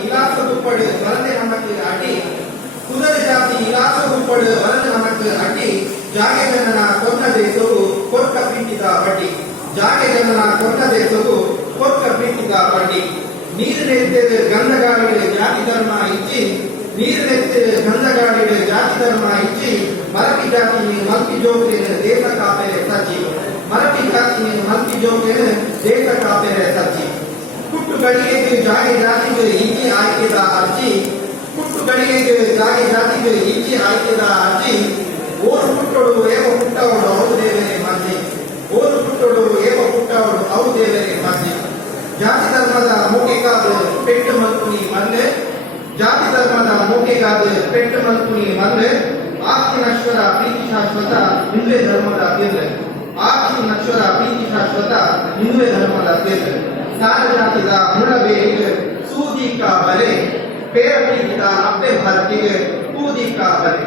இலாசகுப்படு வளர்ந்து நமக்கு அடி ಕುದರ ಜಾತಿ ಇಲಾಸ ಉಪ್ಪಡು ವರದ ನಮಕ್ ಅಡ್ಡಿ ಜಾಗೆ ಜನನ ಕೊಟ್ಟ ದೇಶವು ಕೊಟ್ಟ ಪ್ರೀತಿಗ ಬಡ್ಡಿ ಜಾಗೆ ಜನನ ಕೊಟ್ಟ ದೇಶವು ಕೊಟ್ಟ ಪ್ರೀತಿಗ ಬಡ್ಡಿ ನೀರು ನೆತ್ತಿದ ಗಂಧಗಾಳಿಗಳ ಜಾತಿ ಧರ್ಮ ಇಚ್ಚಿ ನೀರು ನೆತ್ತಿದ ಗಂಧಗಾಳಿಗಳ ಜಾತಿ ಧರ್ಮ ಇಚ್ಚಿ ಮರಟಿ ಜಾತಿ ಮಲ್ಕಿ ಜೋಗ್ರೇನ ದೇಶ ಕಾಪೆರೆ ಸಜ್ಜಿ ಮರಟಿ ಜಾತಿ ಮಲ್ಕಿ ಜೋಗ್ರೇನ ದೇಶ ಕಾಪೆರೆ ಸಜ್ಜಿ ಕುಟ್ಟು ಗಳಿಗೆ ಜಾಗೆ ಜಾತಿಗೆ ಇಚ್ಚಿ ಆಯ್ಕೆದ ಅರ್ಜಿ ಕುಟ್ಟು ಗಳಿಗೆ ಜಾಗೆ ಜಾತಿಗೆ ಇಚ್ಚಿ ಆಯ್ಕೆದ ಅರ್ಜಿ ಓರು ಪುಟ್ಟೋಡು ಏವ ಪುಟ್ಟವಳು ಅವು ದೇವರೇ ಮಂದಿ ಓರು ಪುಟ್ಟೋಡು ಏವ ಪುಟ್ಟವಳು ಅವು ದೇವರೇ ಮಂದಿ ಜಾತಿ ಧರ್ಮದ ಮೂಕೆಗಾದ ಪೆಟ್ಟು ಮಲ್ಕುನಿ ಮಲ್ಲೆ ಜಾತಿ ಧರ್ಮದ ಮೂಕೆಗಾದ ಪೆಟ್ಟು ಮಲ್ಕುನಿ ಮಲ್ಲೆ ಆಸ್ತಿ ನಶ್ವರ ಪ್ರೀತಿ ಶಾಶ್ವತ ಹಿಂದುವೆ ಧರ್ಮದ ಬೇರೆ ಆಸ್ತಿ ನಶ್ವರ ಪ್ರೀತಿ ಶಾಶ್ವತ ಹಿಂದುವೆ ಧರ್ಮದ ಬೇರೆ ಸಾರ ಜಾತಿದ ಮುಳಬೇರಿಗೆ ಸೂದಿಕ ಬಲೆ ಪೇರ ಪ್ರೀತಿದ ಅಪ್ಪೆ ಭಾರತಿಗೆ ಕೂದಿಕ ಬಲೆ